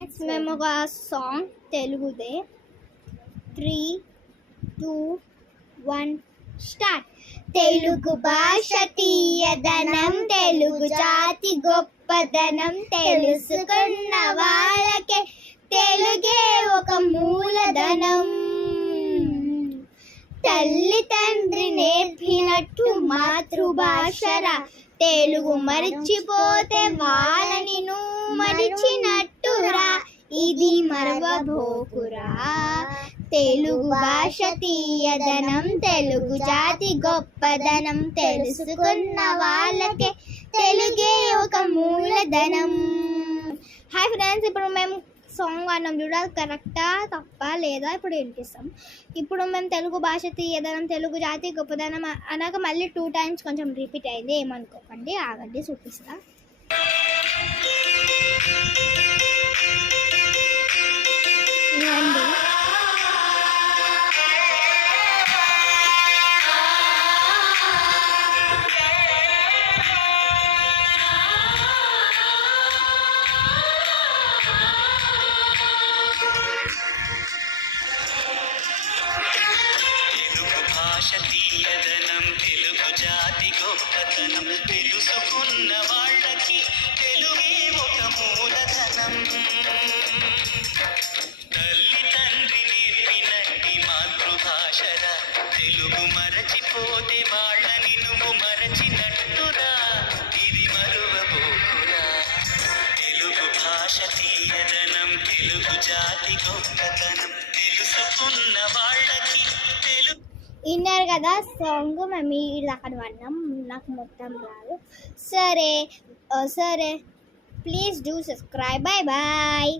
మేము ఒక song తెలుగుదే 3, 2, 1 start. Telugu భాష తీయదనం, తెలుగు జాతి గొప్పదనం, తెలుసుకున్న వాళ్ళకే తెలుగే ఒక మూలధనం. తల్లి తండ్రి నేర్పినట్టు మాతృభాషరా, తెలుగు మర్చిపోతే వాళ్ళని నువ్వు మరిచినట్టురా, ఇది మరవబోకురా. తెలుగు భాష తీయదనం, తెలుగు జాతి గొప్పదనం, తెలుసుకున్న వాళ్ళకే తెలుగే ఒక మూలధనం. హాయ్ ఫ్రెండ్స్, ఇప్పుడు మేము సాంగ్ అన్నాం చూడాలి, కరెక్టా తప్ప లేదా ఇప్పుడు వినిపిస్తాం. ఇప్పుడు మేము తెలుగు భాష తీయదనం, తెలుగు జాతి గొప్పదనం అనగా మళ్ళీ 2 times కొంచెం రిపీట్ అయింది, ఏమనుకోకండి, ఆగండి చూపిస్తా. చూడండి, తీయదనం, తెలుగు జాతి గొప్పతనం, తెలుసుకున్న వాళ్ళకి తెలుగే ఒక మూలధనం. తల్లి తండ్రి నేర్పినట్టి మాతృభాషరా, తెలుగు మరచిపోతే వాళ్ళని నువ్వు మరచినట్టురా, ఇది మరువబోకురా. తెలుగు భాష తీయదనం, తెలుగు జాతి గొప్పతనం, తెలుసుకున్న వాళ్ళకి తెలుగు. విన్నారు కదా సాంగ్, మేము ఇది అక్కడ పడినాం, నాకు మొత్తం రాదు. సరే, please do subscribe. Bye bye.